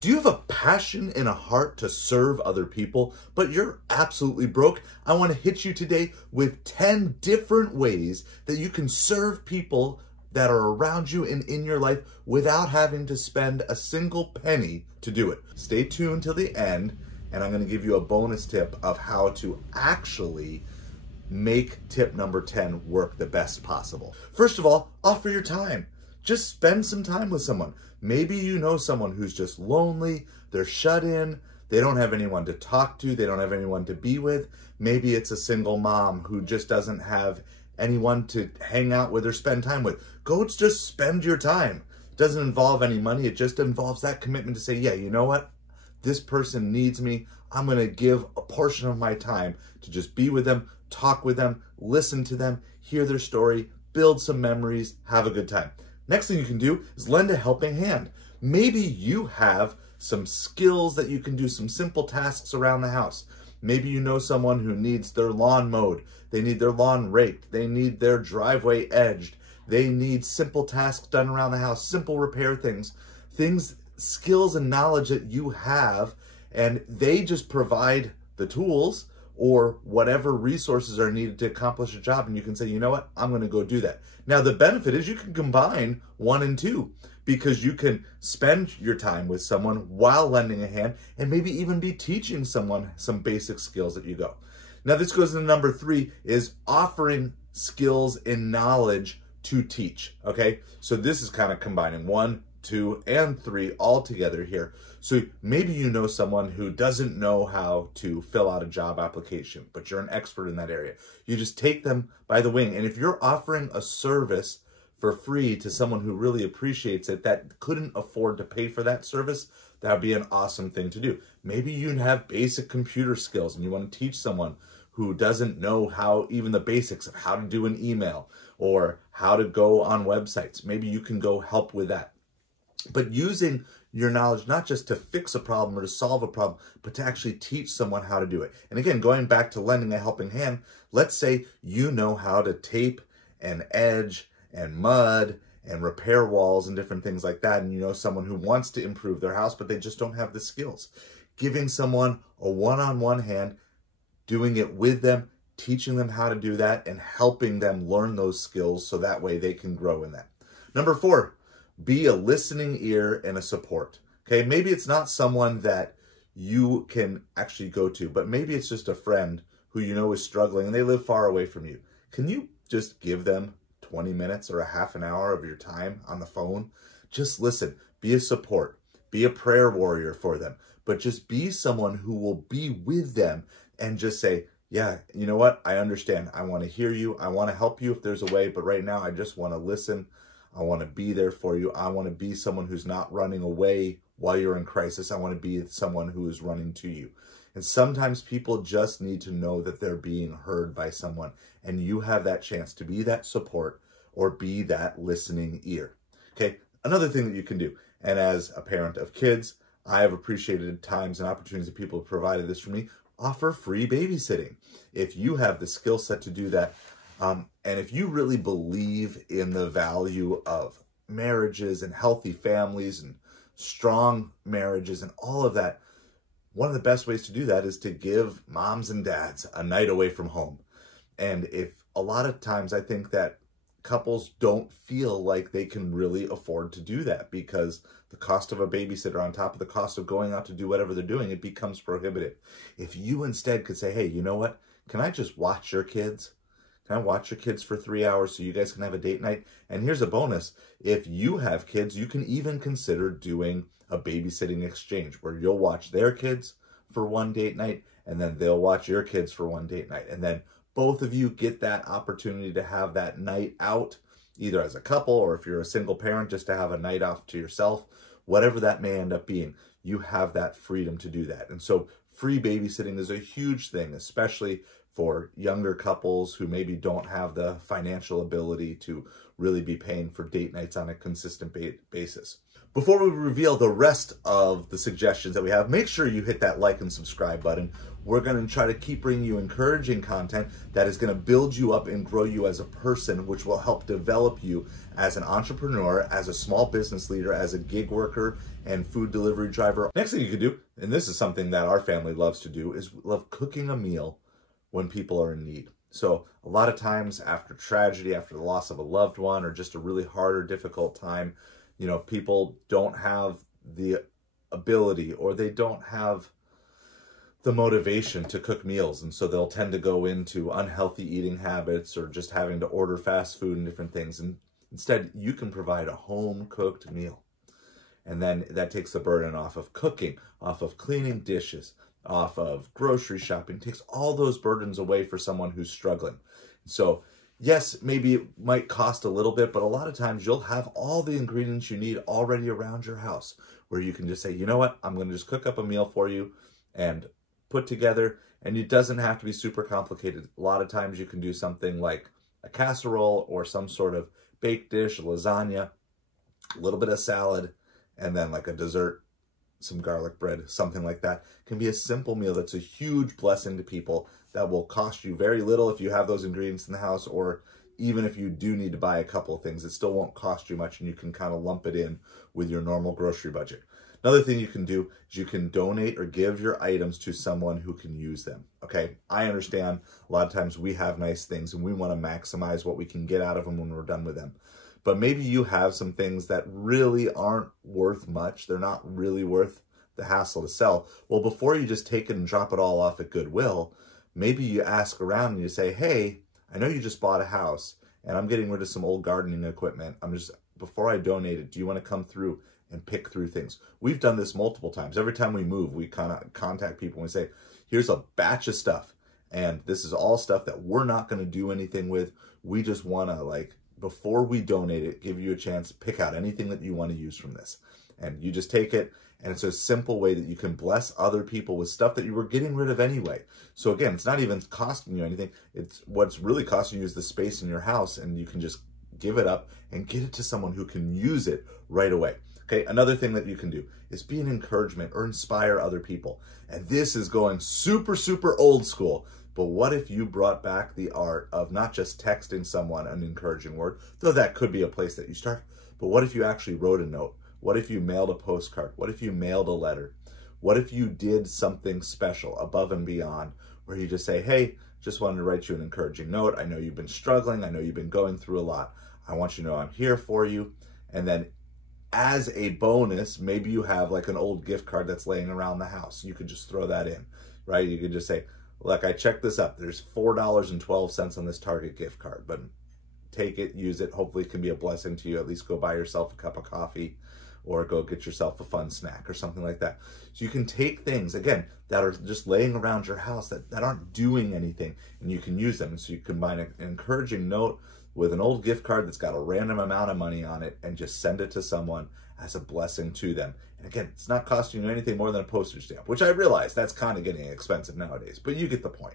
Do you have a passion and a heart to serve other people, but you're absolutely broke? I want to hit you today with 10 different ways that you can serve people that are around you and in your life without having to spend a single penny to do it. Stay tuned till the end, and I'm going to give you a bonus tip of how to actually make tip number 10 work the best possible. First of all, offer your time. Just spend some time with someone. Maybe you know someone who's just lonely, they're shut in, they don't have anyone to talk to, they don't have anyone to be with. Maybe it's a single mom who just doesn't have anyone to hang out with or spend time with. Go just spend your time. It doesn't involve any money, it just involves that commitment to say, yeah, you know what? This person needs me. I'm gonna give a portion of my time to just be with them, talk with them, listen to them, hear their story, build some memories, have a good time. Next thing you can do is lend a helping hand. Maybe you have some skills that you can do, some simple tasks around the house. Maybe you know someone who needs their lawn mowed, they need their lawn raked, they need their driveway edged, they need simple tasks done around the house, simple repair things, skills and knowledge that you have, and they just provide the tools or whatever resources are needed to accomplish a job, and you can say, you know what, I'm gonna go do that. Now the benefit is you can combine 1 and 2 because you can spend your time with someone while lending a hand and maybe even be teaching someone some basic skills that you go. Now this goes into number 3 is offering skills and knowledge to teach, okay? So this is kind of combining 1, 2, and 3 all together here. So maybe you know someone who doesn't know how to fill out a job application, but you're an expert in that area. You just take them by the wing. And if you're offering a service for free to someone who really appreciates it, that couldn't afford to pay for that service, that would be an awesome thing to do. Maybe you have basic computer skills and you want to teach someone who doesn't know how, even the basics of how to do an email or how to go on websites. Maybe you can go help with that. But using your knowledge, not just to fix a problem or to solve a problem, but to actually teach someone how to do it. And again, going back to lending a helping hand, let's say you know how to tape and edge and mud and repair walls and different things like that. And you know someone who wants to improve their house, but they just don't have the skills. Giving someone a one-on-one hand, doing it with them, teaching them how to do that, and helping them learn those skills so that way they can grow in that. Number 4, be a listening ear and a support. Okay, maybe it's not someone that you can actually go to, but maybe it's just a friend who you know is struggling and they live far away from you. Can you just give them 20 minutes or a half an hour of your time on the phone? Just listen, be a support, be a prayer warrior for them, but just be someone who will be with them and just say, yeah, you know what? I understand. I want to hear you. I want to help you if there's a way, but right now I just want to listen. I want to be there for you. I want to be someone who's not running away while you're in crisis. I want to be someone who is running to you. And sometimes people just need to know that they're being heard by someone, and you have that chance to be that support or be that listening ear. Okay, another thing that you can do, and as a parent of kids, I have appreciated times and opportunities that people have provided this for me, offer free babysitting. If you have the skill set to do that, and if you really believe in the value of marriages and healthy families and strong marriages and all of that, one of the best ways to do that is to give moms and dads a night away from home. And if a lot of times I think that couples don't feel like they can really afford to do that because the cost of a babysitter on top of the cost of going out to do whatever they're doing, it becomes prohibitive. If you instead could say, hey, you know what? Can I just watch your kids? Can I watch your kids for 3 hours so you guys can have a date night? And here's a bonus. If you have kids, you can even consider doing a babysitting exchange where you'll watch their kids for 1 date night and then they'll watch your kids for 1 date night. And then both of you get that opportunity to have that night out, either as a couple or if you're a single parent, just to have a night off to yourself, whatever that may end up being, you have that freedom to do that. And so free babysitting is a huge thing, especially for younger couples who maybe don't have the financial ability to really be paying for date nights on a consistent basis. Before we reveal the rest of the suggestions that we have, make sure you hit that like and subscribe button. We're going to try to keep bringing you encouraging content that is going to build you up and grow you as a person, which will help develop you as an entrepreneur, as a small business leader, as a gig worker and food delivery driver. Next thing you can do, and this is something that our family loves to do, is love cooking a meal when people are in need. So a lot of times after tragedy, after the loss of a loved one, or just a really hard or difficult time, you know, people don't have the ability, or they don't have the motivation to cook meals. And so they'll tend to go into unhealthy eating habits or just having to order fast food and different things. And instead, you can provide a home-cooked meal. And then that takes the burden off of cooking, off of cleaning dishes, off of grocery shopping, takes all those burdens away for someone who's struggling. So yes, maybe it might cost a little bit, but a lot of times you'll have all the ingredients you need already around your house, where you can just say, you know what, I'm going to just cook up a meal for you and put together, and it doesn't have to be super complicated. A lot of times you can do something like a casserole or some sort of baked dish, lasagna, a little bit of salad, and then like a dessert, some garlic bread, something like that. It can be a simple meal that's a huge blessing to people that will cost you very little if you have those ingredients in the house, or even if you do need to buy a couple of things, it still won't cost you much, and you can kind of lump it in with your normal grocery budget. Another thing you can do is you can donate or give your items to someone who can use them, okay? I understand a lot of times we have nice things and we want to maximize what we can get out of them when we're done with them. But maybe you have some things that really aren't worth much. They're not really worth the hassle to sell. Well, before you just take it and drop it all off at Goodwill, maybe you ask around and you say, hey, I know you just bought a house and I'm getting rid of some old gardening equipment. Before I donate it, do you want to come through and pick through things? We've done this multiple times. Every time we move, we kind of contact people and we say, here's a batch of stuff. And this is all stuff that we're not going to do anything with. We just want to, like, before we donate it, give you a chance to pick out anything that you want to use from this. And you just take it, and it's a simple way that you can bless other people with stuff that you were getting rid of anyway. So again, it's not even costing you anything. It's what's really costing you is the space in your house, and you can just give it up and get it to someone who can use it right away. Okay, another thing that you can do is be an encouragement or inspire other people. And this is going super, super old school. But what if you brought back the art of not just texting someone an encouraging word, though that could be a place that you start, but what if you actually wrote a note? What if you mailed a postcard? What if you mailed a letter? What if you did something special above and beyond, where you just say, hey, just wanted to write you an encouraging note. I know you've been struggling. I know you've been going through a lot. I want you to know I'm here for you. And then as a bonus, maybe you have like an old gift card that's laying around the house. You could just throw that in, right? You could just say, look, I checked this up. There's $4.12 on this Target gift card, but take it, use it. Hopefully it can be a blessing to you. At least go buy yourself a cup of coffee or go get yourself a fun snack or something like that. So you can take things, again, that are just laying around your house that aren't doing anything, and you can use them. So you combine an encouraging note with an old gift card that's got a random amount of money on it and just send it to someone as a blessing to them. And again, it's not costing you anything more than a postage stamp, which I realize that's kind of getting expensive nowadays, but you get the point.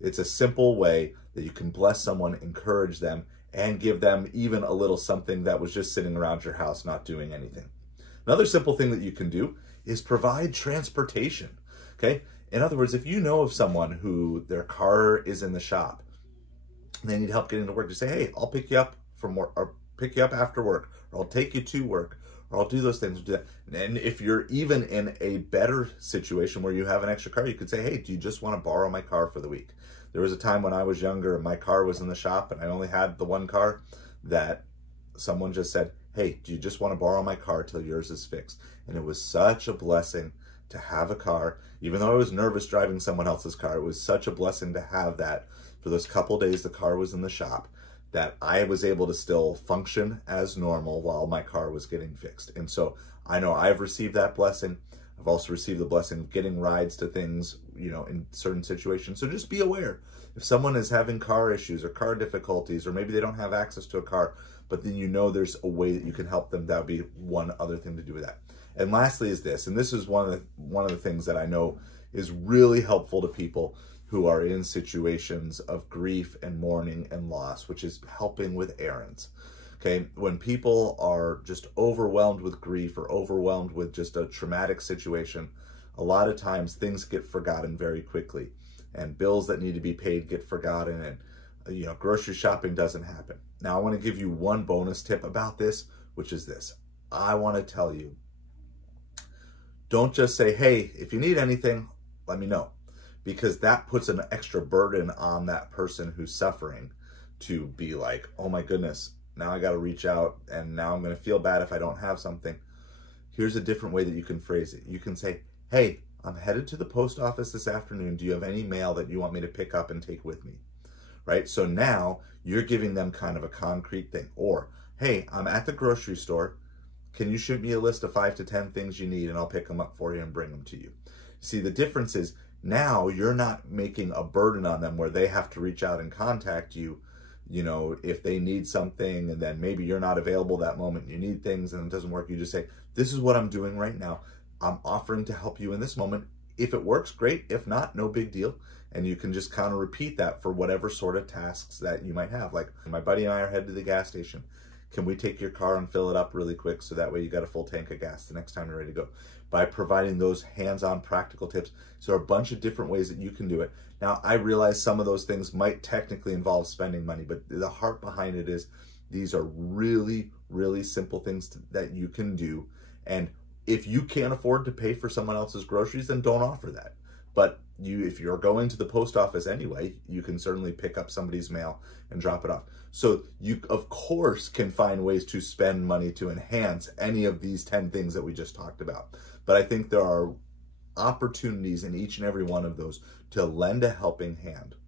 It's a simple way that you can bless someone, encourage them, and give them even a little something that was just sitting around your house not doing anything. Another simple thing that you can do is provide transportation, okay? In other words, if you know of someone who their car is in the shop, and they need help getting to work, just say, hey, I'll pick you up from work, or pick you up after work, or I'll take you to work, or I'll do those things, do that. And if you're even in a better situation where you have an extra car, you could say, hey, do you just want to borrow my car for the week? There was a time when I was younger and my car was in the shop and I only had the one car, that someone just said, hey, do you just want to borrow my car till yours is fixed? And it was such a blessing to have a car. Even though I was nervous driving someone else's car, it was such a blessing to have that for those couple days the car was in the shop, that I was able to still function as normal while my car was getting fixed. And so I know I've received that blessing. I've also received the blessing of getting rides to things, you know, in certain situations. So just be aware. If someone is having car issues or car difficulties, or maybe they don't have access to a car, but then you know there's a way that you can help them, that would be one other thing to do with that. And lastly is this, and this is one of the things that I know is really helpful to people who are in situations of grief and mourning and loss, which is helping with errands. Okay, when people are just overwhelmed with grief or overwhelmed with just a traumatic situation, a lot of times things get forgotten very quickly, and bills that need to be paid get forgotten, and grocery shopping doesn't happen. Now, I want to give you one bonus tip about this, which is this. I want to tell you, don't just say, hey, if you need anything, let me know, because that puts an extra burden on that person who's suffering to be like, oh my goodness, now I got to reach out, and now I'm going to feel bad if I don't have something. Here's a different way that you can phrase it. You can say, hey, I'm headed to the post office this afternoon. Do you have any mail that you want me to pick up and take with me? Right? So now you're giving them kind of a concrete thing. Or, hey, I'm at the grocery store. Can you shoot me a list of 5 to 10 things you need, and I'll pick them up for you and bring them to you? See, the difference is now you're not making a burden on them where they have to reach out and contact you, if they need something, and then maybe you're not available that moment, you need things and it doesn't work. You just say, this is what I'm doing right now. I'm offering to help you in this moment. If it works, great. If not, no big deal. And you can just kind of repeat that for whatever sort of tasks that you might have. Like, my buddy and I are headed to the gas station. Can we take your car and fill it up really quick so that way you got a full tank of gas the next time you're ready to go? By providing those hands-on practical tips. So there are a bunch of different ways that you can do it. Now, I realize some of those things might technically involve spending money, but the heart behind it is these are really, really simple things that you can do. And if you can't afford to pay for someone else's groceries, then don't offer that. But if you're going to the post office anyway, you can certainly pick up somebody's mail and drop it off. So you, of course, can find ways to spend money to enhance any of these 10 things that we just talked about. But I think there are opportunities in each and every one of those to lend a helping hand.